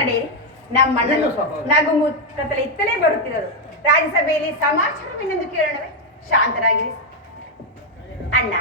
ನಡೆಯಿರಿ. ನಮ್ಮಣ್ಣನು ನಗುಮು ಕತ್ತಲೆ ಇತ್ತಲೇ ಬರುತ್ತಿದ್ದರು. ರಾಜ್ಯಸಭೆಯಲ್ಲಿ ಸಮಾಚಾರವೇನೆಂದು ಕೇಳೋಣವೇ? ಶಾಂತರಾಗಿರಿ ಅಣ್ಣ.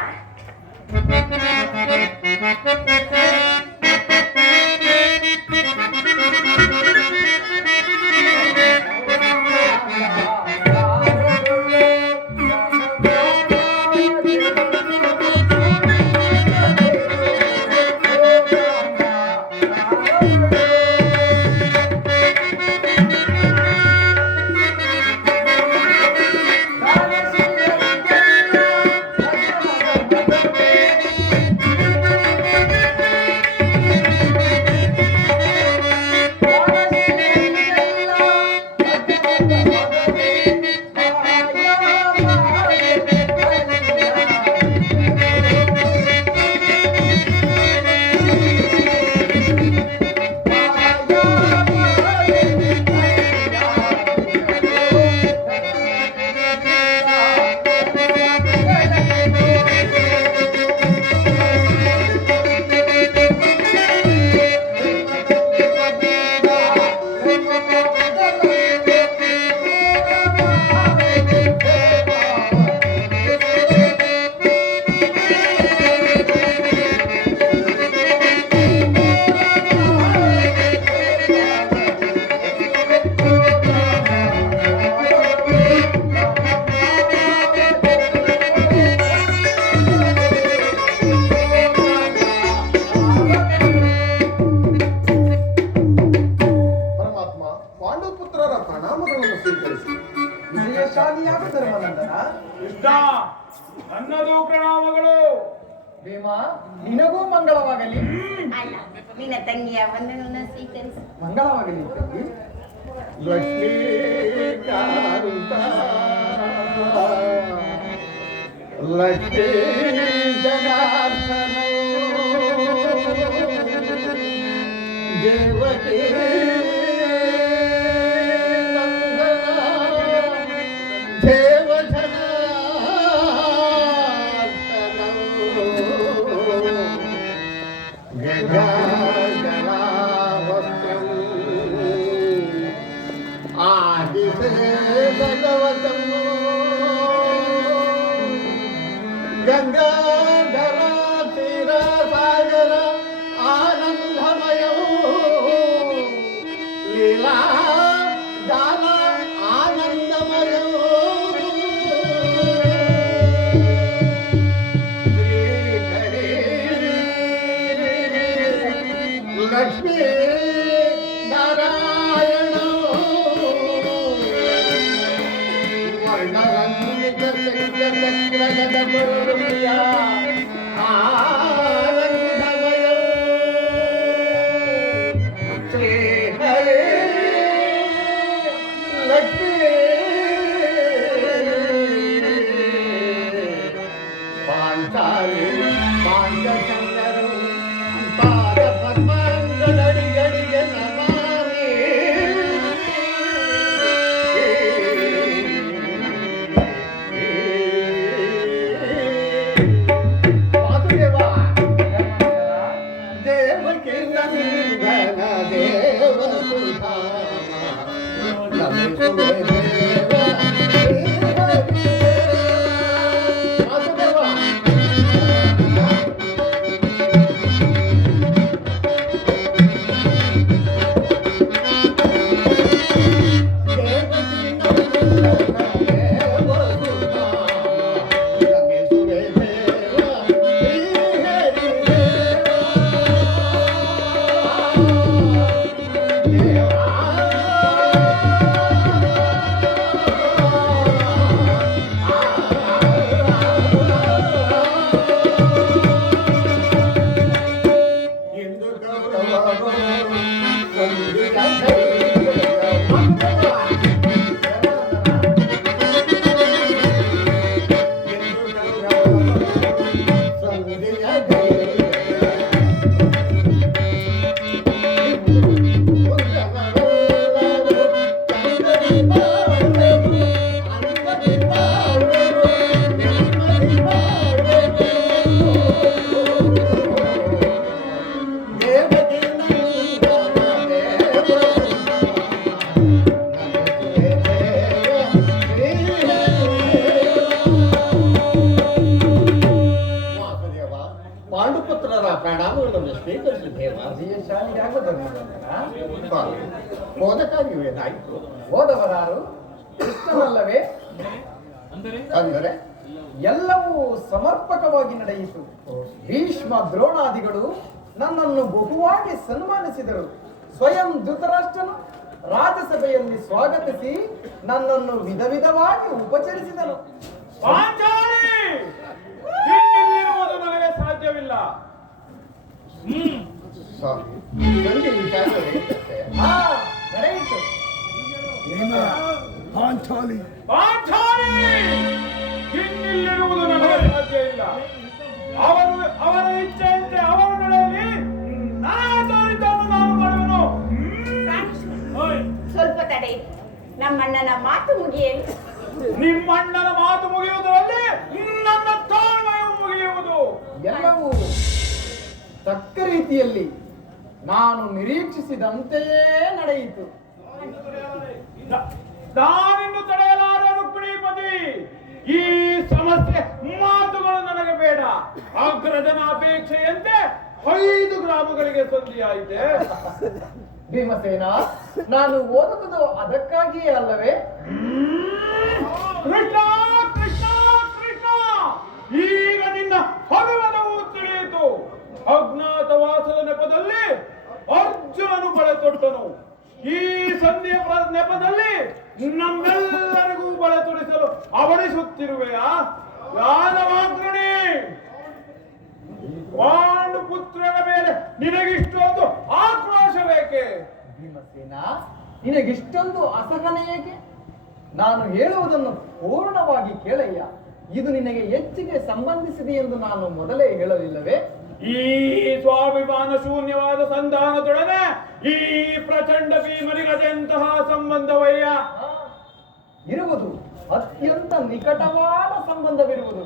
ನನ್ನದು ಪ್ರಣಾಮಗಳು. ಭೀಮಾ, ನಿನಗೂ ಮಂಗಳವಾಗಲಿ. ಅಲ್ಲ, ನಿನ್ನ ತಂಗಿಯ ವಂದನವನ್ನು ಸ್ವೀಕರಿಸಿ. ಮಂಗಳವಾಗಲಿ ತಂಗಿ. ಲಕ್ಷ್ಮೀಕಾಂತ ಲಕ್ಷ್ಮೀ ಜನಾರ್ದನ ದೇವಕೀ ಗಂಗಾಧರ ತೀರ ಸಾಗರ ಆನಂದಮಯ ಲೀಲಾ ಜಾಲ ಆನಂದಮಯ ಶ್ರೀಧರಿ ಲಕ್ಷ್ಮೀ ನಾರಾಯಣ ವರ್ಣರಂಜಿತ ಆನಂದಮಯ ಶ್ರೀ ಹರೇ ಲಕ್ಷ್ಮೀ ಪಾಂಚಾಲಿ ಪಾಂಚಚಂದರು ಪಾದ ಪದ್ಮಂಗಳಡಿಗಳಿಗೆ ನಮಾಮಿ ಹೃದಯ ಶಾಲಿಯಾಗುವ ಧರ್ಮದಂತನ ಸ್ವಾಮಿ ಹೋದ ಕಾರ್ಯವೇನಾಯಿತು? ಹೋದವರಾರು ಕೃಷ್ಣನಲ್ಲವೇ? ಅಂದರೆ ಎಲ್ಲವೂ ಸಮರ್ಪಕವಾಗಿ ನಡೆಯಿತು. ಭೀಷ್ಮ ದ್ರೋಣಾದಿಗಳು ನನ್ನನ್ನು ಬಹುವಾಗಿ ಸನ್ಮಾನಿಸಿದರು. ಸ್ವಯಂ ಧೃತರಾಷ್ಟ್ರನು ರಾಜಸಭೆಯಲ್ಲಿ ಸ್ವಾಗತಿಸಿ ನನ್ನನ್ನು ವಿಧ ವಿಧವಾಗಿ ಉಪಚರಿಸಿದನು. ಪಾಂಚಾಲಿ ಇನ್ನಿಲ್ಲಿರುವುದು ನನಗೆ ಸಾಧ್ಯವಿಲ್ಲ. ಸ್ವಾಮಿ ಸಂಧಿ ವಿಚಾರವೇನಂತೆ? ಹಾ, ನಡೆಯಿತು. ಪಾಂಚಾಲಿ ಇನ್ನಿಲ್ಲಿರುವುದು ನನಗೆ ಸಾಧ್ಯ ಇಲ್ಲ. ಅವರ ಇಚ್ಛೆಯಂತೆ ಅವರು ನಡೆಯಲಿ. ನಾನು ಮಾಡುವೆನು. ಸ್ವಲ್ಪ ತಡೆ, ನಮ್ಮಣ್ಣನ ಮಾತು ಮುಗಿಯಲಿ. ನಿಮ್ಮಣ್ಣನ ಮಾತು ಮುಗಿಯುವುದರಲ್ಲಿ ನನ್ನ ತಾಳ್ಮೆಯು ಮುಗಿಯುವುದು. ಎಲ್ಲವೂ ತಕ್ಕ ರೀತಿಯಲ್ಲಿ ನಾನು ನಿರೀಕ್ಷಿಸಿದಂತೆಯೇ ನಡೆಯಿತು. ನಾನಿನ್ನು ತಡೆಯಲಾರೆ ರುಕ್ಮಿಣೀಪತಿ. ಈ ಸಮಸ್ಯೆ ಮಾತುಗಳು ನನಗೆ ಬೇಡ. ಅಗ್ರಜನ ಅಪೇಕ್ಷೆಯಂತೆ 5 ಗ್ರಾಮಗಳಿಗೆ ಸಂಧಿಯಾಯಿತೆ. ಭೀಮಸೇನ, ನಾನು ಓದುವುದು ಅದಕ್ಕಾಗಿಯೇ ಅಲ್ಲವೇ? ಕೃಷ್ಣ ಕೃಷ್ಣ ಕೃಷ್ಣ, ಈಗ ನಿನ್ನ ಹನುಮನವು ತಿಳಿಯಿತು. ಅಜ್ಞಾತವಾಸದ ನೆಪದಲ್ಲಿ ಅರ್ಜುನನು ಬಳೆ ತೊಟ್ಟನು. ಈ ಸಂಧಿಯ ನೆಪದಲ್ಲಿ ನಮ್ಮೆಲ್ಲರಿಗೂ ಬಳೆ ತೊಡಿಸಲು ಅವಳಿಸುತ್ತಿರುವೆಯಾ? ಯಾದವಾಗ್ರಣಿ, ಪಾಂಡು ಪುತ್ರನ ಮೇಲೆ ನಿನಗಿಷ್ಟೊಂದು ಆಕ್ರೋಶ ಬೇಕೆ? ಭೀಮಸೇನ, ನಿನಗಿಷ್ಟೊಂದು ಅಸಹನೆ ಏಕೆ? ನಾನು ಹೇಳುವುದನ್ನು ಪೂರ್ಣವಾಗಿ ಕೇಳಯ್ಯ. ಇದು ನಿನಗೆ ಹೆಚ್ಚಿಗೆ ಸಂಬಂಧಿಸಿದೆ ಎಂದು ನಾನು ಮೊದಲೇ ಹೇಳಲಿಲ್ಲವೇ? ಈ ಸ್ವಾಭಿಮಾನ ಶೂನ್ಯವಾದ ಸಂಧಾನದೊಡನೆ ಈ ಪ್ರಚಂಡ ಭೀಮನಿಗದೆಂತಹ ಸಂಬಂಧವಯ್ಯ? ಇರುವುದು, ಅತ್ಯಂತ ನಿಕಟವಾದ ಸಂಬಂಧವಿರುವುದು.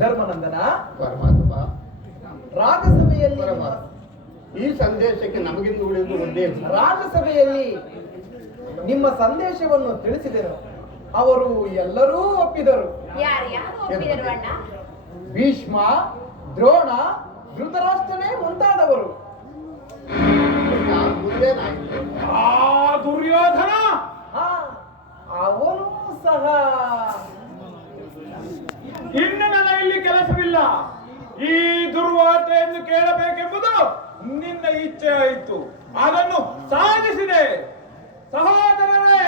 ಧರ್ಮನಂದನ, ಪರಮಾತ್ಮ ರಾಜಸಭೆಯಲ್ಲಿ ಪರಮಾತ್ಮ, ಈ ಸಂದೇಶಕ್ಕೆ ನಮಗಿಂದು ಉಳಿದು ಒಂದೇ ರಾಜಸಭೆಯಲ್ಲಿ ನಿಮ್ಮ ಸಂದೇಶವನ್ನು ತಿಳಿಸಿದೆನು. ಅವರು ಎಲ್ಲರೂ ಒಪ್ಪಿದರು. ಯಾರು ಒಪ್ಪಿದರು ಅಣ್ಣ? ಭೀಷ್ಮ, ದ್ರೋಣ, ಧೃತರಾಷ್ಟ್ರನೇ ಮುಂತಾದವರು. ಮುಂದೇನಾಯಿತು? ಆ ದುರ್ಯೋಧನ ಹಾ, ಅವನು ಸಹ ಇನ್ನು ನನ್ನ ಇಲ್ಲಿ ಕೆಲಸವಿಲ್ಲ. ಈ ದುರ್ವಾರ್ತೆಯನ್ನು ಕೇಳಬೇಕೆಂಬುದು ನಿನ್ನ ಇಚ್ಛೆ ಆಯಿತು, ಅದನ್ನು ಸಾಧಿಸಿದೆ. ಸಹೋದರರೇ,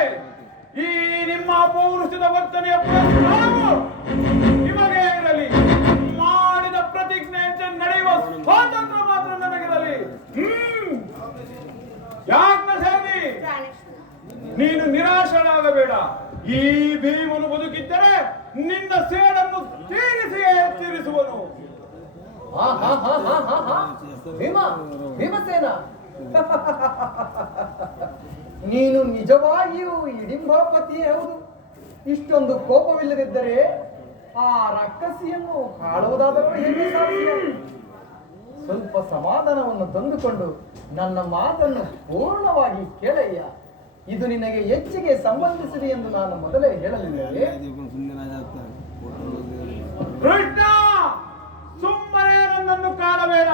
ಈ ನಿಮ್ಮ ಅಪೌರುಷದ ವರ್ತನೆಯ ಪುರಸ್ಕಾರವು ನಿಮಗೆ ಇರಲಿ. ಮಾಡಿದ ಪ್ರತಿಜ್ಞೆಯಂತೆ ನಡೆಯುವ ಸ್ವಾತಂತ್ರ್ಯ ಮಾತ್ರ ನನಗಿರಲಿ. ಯಾಜ್ಞಸೇನಿ, ನೀನು ನಿರಾಶನಾಗಬೇಡ. ಈ ಭೀಮನು ಬದುಕಿದ್ದರೆ ನಿನ್ನ ಸೇಡನ್ನು ತೀರಿಸಿಯೇ ತೀರಿಸುವನು. ಭೀಮಸೇನ, ನೀನು ನಿಜವಾಗಿಯೂ ಹಿಡಿಂಬಾಪತಿಯೇ ಹೌದು. ಇಷ್ಟೊಂದು ಕೋಪವಿಲ್ಲದಿದ್ದರೆ ಆ ರಕ್ಕಸಿಯನ್ನು ಕಾಳುವುದಾದರೂ ಹೇಗೆ ಸಾಧ್ಯ? ಸ್ವಲ್ಪ ಸಮಾಧಾನವನ್ನು ತಂದುಕೊಂಡು ನನ್ನ ಮಾತನ್ನು ಪೂರ್ಣವಾಗಿ ಕೇಳಯ್ಯ. ಇದು ನಿನಗೆ ಹೆಚ್ಚಿಗೆ ಸಂಬಂಧಿಸಿದೆ ಎಂದು ನಾನು ಮೊದಲೇ ಹೇಳಲಿಲ್ಲವೇ? ಕೃಷ್ಣ, ಸುಮ್ಮನೆ ನನ್ನನ್ನು ಕಾಣಬೇಡ.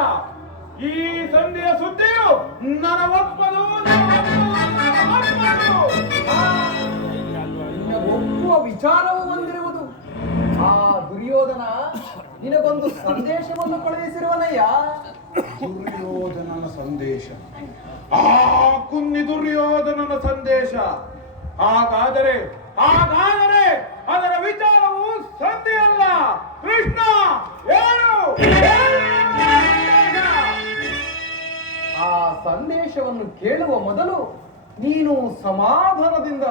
ಈ ಸಂಧಿಯ ಸುದ್ದಿಯು ನನ್ನ ಒಪ್ಪದು. ಒಪ್ಪುವ ವಿಚಾರವೂ ಹೊಂದಿರುವುದು. ಆ ದುರ್ಯೋಧನ ನಿನಗೊಂದು ಸಂದೇಶವನ್ನು ಕಳುಹಿಸಿರುವನಯ್ಯ. ದುರ್ಯೋಧನನ ಸಂದೇಶ? ಆ ಕುನ್ನಿ ದುರ್ಯೋಧನನ ಸಂದೇಶ? ಹಾಗಾದರೆ ಅದರ ವಿಚಾರವು ಸಂಧಿಯಲ್ಲ. ಕೃಷ್ಣ, ಏನು? ಆ ಸಂದೇಶವನ್ನು ಕೇಳುವ ಮೊದಲು ನೀನು ಸಮಾಧಾನದಿಂದ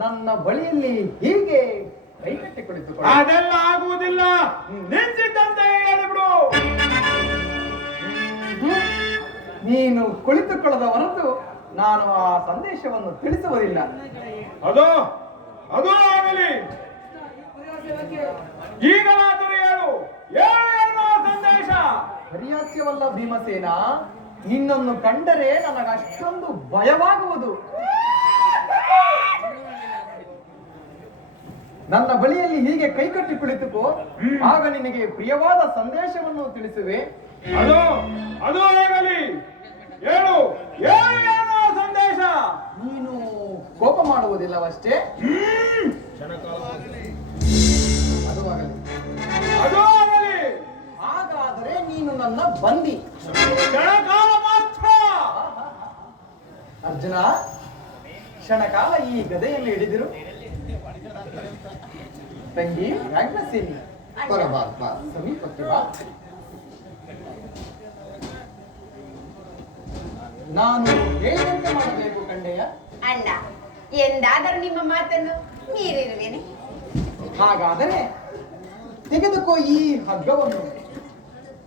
ನನ್ನ ಬಳಿಯಲ್ಲಿ ಹೀಗೆ ಕೈಕಟ್ಟಿ ಕುಳಿತುಕೊಳ್ಳ. ಅದೆಲ್ಲ ಆಗುವುದಿಲ್ಲ. ನಿಂತಿದ್ದಂತೆ ಹೇಳಿಬಿಡು. ನೀನು ಕುಳಿತುಕೊಳ್ಳದ ಹೊರತು ನಾನು ಆ ಸಂದೇಶವನ್ನು ತಿಳಿಸುವುದಿಲ್ಲ. ಅದು ಆಗಲಿ. ಈಗಲಾದರೂ ಹೇಳು ಆ ಸಂದೇಶ. ಹರಿಯಾಸ್ಯವಲ್ಲ ಭೀಮಸೇನ, ನಿನ್ನನ್ನು ಕಂಡರೆ ನನಗಷ್ಟೊಂದು ಭಯವಾಗುವುದು. ನನ್ನ ಬಳಿಯಲ್ಲಿ ಹೀಗೆ ಕೈಕಟ್ಟಿ ಕುಳಿತುಕೋ, ಆಗ ನಿನಗೆ ಪ್ರಿಯವಾದ ಸಂದೇಶವನ್ನು ತಿಳಿಸುವೆ. ಅದು ಅದು ಆಗಲಿ. ಹೇಳು, ಏನು ಸಂದೇಶ? ನೀನು ಕೋಪ ಮಾಡುವುದಿಲ್ಲವಷ್ಟೇ? ಅದು ಆಗಲಿ. ಅದು ಆಗಲಿ. ಹಾಗಾದರೆ ನೀನು ನನ್ನ ಬಂದಿ. ಕ್ಷಣಕಾಲ ಮಾತ್ರ. ಅರ್ಜುನ, ಕ್ಷಣಕಾಲ ಈ ಗದೆಯಲ್ಲಿ ಹಿಡಿದಿರು. ತಂಗಿ ಯಾಜ್ಞಸೇನಿ, ಪರಮಾತ್ಮ ಸಮೀಪಕ್ಕೆ ಬಾ. ನಾನು ಹೇಳಿದಂತೆ ಮಾಡಬೇಕು ಕಂಡೆಯ. ಅಣ್ಣ, ಎಂದಾದರೂ ನಿಮ್ಮ ಮಾತನ್ನು ಮೀರಿರುವೇನೆ? ಹಾಗಾದರೆ ತೆಗೆದುಕೋ ಈ ಹಗ್ಗವನ್ನು.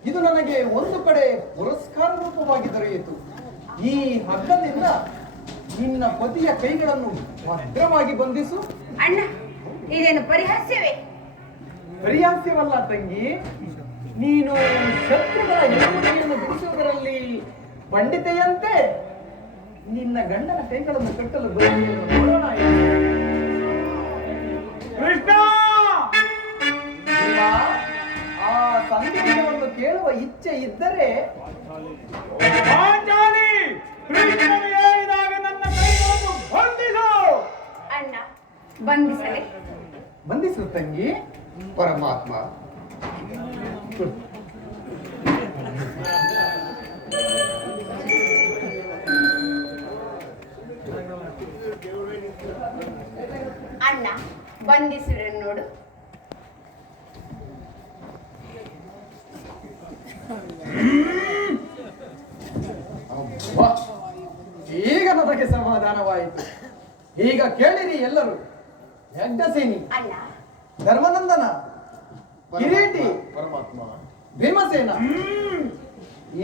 ಇದು ನನಗೆ ಒಂದು ಕಡೆ ಪುರಸ್ಕಾರ ರೂಪವಾಗಿ ದೊರೆಯಿತು. ಈ ಹಗ್ಗದಿಂದ ನಿನ್ನ ಪತಿಯ ಕೈಗಳನ್ನು ಭದ್ರವಾಗಿ ಬಂಧಿಸು. ಅಣ್ಣ, ಇದೇನು ಪರಿಹಾಸ್ಯವೇ? ಪರಿಹಾಸ್ಯವಲ್ಲ ತಂಗಿ, ನೀನು ಶತ್ರುಗಳ ಎಡಮುಡಿಯನ್ನು ಬಿಡಿಸುವುದರಲ್ಲಿ ಪಂಡಿತೆಯಂತೆ ನಿನ್ನ ಗಂಡನ ಕೈಗಳನ್ನು ಕಟ್ಟಲು ಬರುವುದನ್ನು ನೋಡೋಣ. ಕೃಷ್ಣ, ಇಲ್ಲ, ಆ ಸಂದೇಶವನ್ನು ಕೇಳುವ ಇಚ್ಛೆ ಇದ್ದರೆ ಪಾಂಚಾಲಿ, ಕೃಷ್ಣನು ಹೇಳಿದಾಗ ನನ್ನ ಕೈಗಳನ್ನು ಬಂಧಿಸು. ಅಣ್ಣ, ಬಂಧಿಸಲೇ? ಬಂಧಿಸು ತಂಗಿ. ಪರಮಾತ್ಮ ಅಣ್ಣ, ಬಂಧಿಸಿದ್ರೆ ನೋಡು. ಅಬ್ಬಾ, ಈಗ ನನಗೆ ಸಮಾಧಾನವಾಯಿತು. ಈಗ ಕೇಳಿರಿ ಎಲ್ಲರೂ. ಯಜ್ಞಸೇನಿ, ಅಣ್ಣ, ಧರ್ಮನಂದನ, ಕಿರೀಟಿ, ಪರಮಾತ್ಮ ಭೀಮಸೇನ,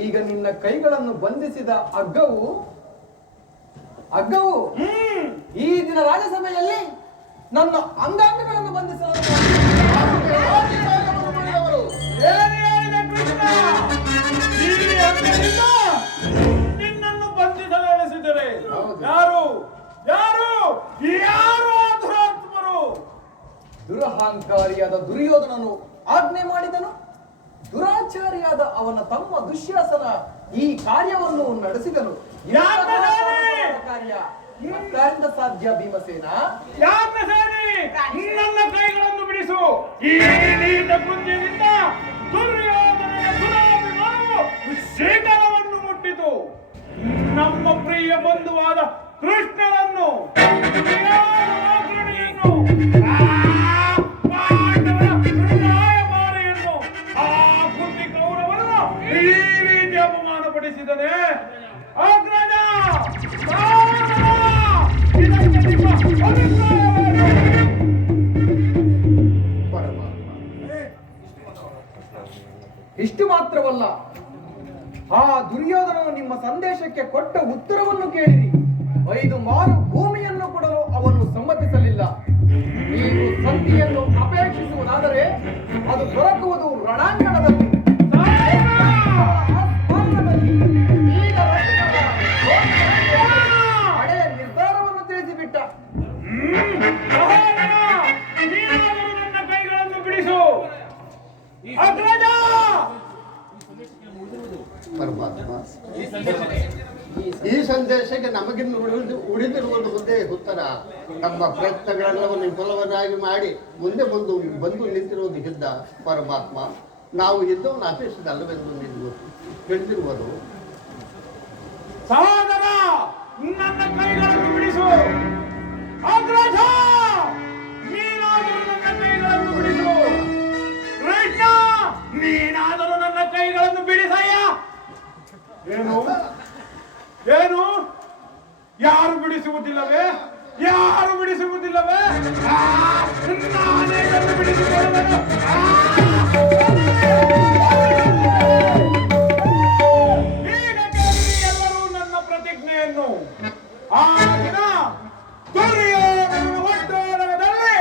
ಈಗ ನಿನ್ನ ಕೈಗಳನ್ನು ಬಂಧಿಸಿದ ಹಗ್ಗವು ಈ ದಿನ ರಾಜಸಭೆಯಲ್ಲಿ ನನ್ನ ಅಂಗಾಂಗಗಳನ್ನು ಬಂಧಿಸಲು ಏನು ಹೇಳಿದೆ ಕೃಷ್ಣ? ಈ ಹಗ್ಗದಿಂದ ನಿನ್ನನ್ನು ಬಂಧಿಸಲು ಎಳೆಸಿದರೆ ಯಾರು ಯಾರು ಯಾರು ಆ ದುರಾತ್ಮರು? ದುರಹಂಕಾರಿಯಾದ ದುರ್ಯೋಧನನು ಆಜ್ಞೆ ಮಾಡಿದನು. ದುರಾಚಾರಿಯಾದ ಅವನ ತಮ್ಮ ದುಶ್ಯಾಸನ ಈ ಕಾರ್ಯವನ್ನು ನಡೆಸಿದನು. ಕಾರ್ಯ ಯಾರಿಂದ ಸಾಧ್ಯ ಭೀಮಸೇನ? ಯಾಜ್ಞಸೇನಿ, ನನ್ನ ಕೈಗಳನ್ನು ಬಿಡಿಸು. ಈ ನೀತ ಕೃತ್ಯದಿಂದ ದುರ್ಯೋಧನೆಯ ದುರಾಭಿಮಾನವು ಶಿಖರವನ್ನು ಮುಟ್ಟಿತು. ನಮ್ಮ ಪ್ರಿಯ ಬಂಧುವಾದ ಕೃಷ್ಣನನ್ನು, ಅಗ್ರಣಿಯನ್ನು, ಪಾಂಡವರ ರಾಯಭಾರಿಯನ್ನು, ಆ ಬುದ್ಧಿ ಕೌರವರನ್ನು ಈ ರೀತಿ ಅಪಮಾನಪಡಿಸಿದನೆ. ಅಗ್ರಜ, ಇದಕ್ಕೆ ನಿಮ್ಮ ಅಭಿಪ್ರಾಯವೇನು? ಪರಮಾತ್ಮ ಇಷ್ಟು ಮಾತ್ರವಲ್ಲ, ಆ ದುರ್ಯೋಧನನು ನಿಮ್ಮ ಸಂದೇಶಕ್ಕೆ ಕೊಟ್ಟ ಉತ್ತರವನ್ನು ಕೇಳಿರಿ. 5 ಮಾರು ಭೂಮಿಯನ್ನು ಕೊಡಲು ಅವನು ಸಮ್ಮತಿಸಲಿಲ್ಲ. ನೀವು ಸಂಧಿಯನ್ನು ಅಪೇಕ್ಷಿಸುವುದಾದರೆ ಅದು ದೊರಕುವುದು ರಣಾಂಗಣದಲ್ಲಿ. ಈಗ ಹಳೆಯ ನಿರ್ಧಾರವನ್ನು ತಿಳಿಸಿಬಿಟ್ಟ. ನೀನಾದರೂ ನನ್ನ ಕೈಗಳನ್ನು ಬಿಡಿಸು. ಅಗ್ರಜ, ಪರಮಾತ್ಮ ಈ ಸಂದೇಶಕ್ಕೆ ನಮಗಿನ್ನು ಉಳಿದಿರುವುದು ಒಂದೇ ಉತ್ತರ. ನಮ್ಮ ಪ್ರಯತ್ನಗಳೆಲ್ಲವನ್ನು ವಿಫಲವನ್ನಾಗಿ ಮಾಡಿ ಮುಂದೆ ಬಂದು ನಿಂತಿರುವುದಕ್ಕಿಂತ ಪರಮಾತ್ಮ ನಾವು ಯುದ್ಧವನ್ನು ಅಪೇಕ್ಷಿಸಲ್ಲವೆಂದು ನೀವು ತಿಳಿದಿರುವುದು. ಸಹೋದರ, ನನ್ನ ಕೈಗಳನ್ನು ಬಿಡಿಸು. ಅಗ್ರಜ, ನೀನಾದರೂ ನನ್ನ ಕೈಗಳನ್ನು ಬಿಡಿಸು. ಕೃಷ್ಣ, ನೀನಾದರೂ ನನ್ನ ಕೈಗಳನ್ನು ಬಿಡಿಸಯ್ಯ. ಏನು ಏನು ಯಾರು ಬಿಡಿಸುವುದಿಲ್ಲವೇ? ಯಾರು ಬಿಡಿಸುವುದಿಲ್ಲವೇ? ನಾನೇ ಇದನ್ನು ಬಿಡಿಸಿಕೊಳ್ಳುವೆನು. ಈಗ ಕೇಳಿ ಎಲ್ಲರೂ ನನ್ನ ಪ್ರತಿಜ್ಞೆಯನ್ನು. ಆ ದಿನ ದುರ್ಯೋಧನನ ಒಡ್ಡೋಲಗದಲ್ಲಿ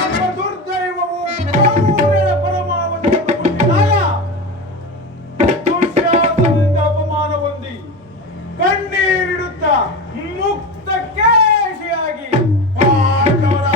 ನಮ್ಮ ದುರ್ದೈವವು ಕೌರವರ ಪರಮಾವಧಿಯನ್ನು ಮುಟ್ಟಿದಾಗ ದುಶ್ಯಾಸನದಿಂದ ಅಪಮಾನ ಹೊಂದಿ ಕಣ್ಣೀರಿಡುತ್ತಾ ಮುಕ್ತ ಕೇಶಿಯಾಗಿ ಪಾಂಡವರ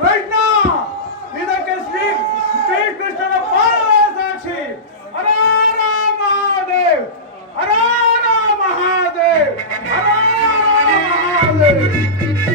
ಕೃಷ್ಣ ಇದಕ್ಕೆ ಶ್ರೀಕೃಷ್ಣನ ಪಾದವೇ ಸಾಕ್ಷಿ. ಹರ ಮಹಾದೇವ್, ಹರ ಮಹಾದೇವ್, ಹರ ಮಹಾದೇವ್.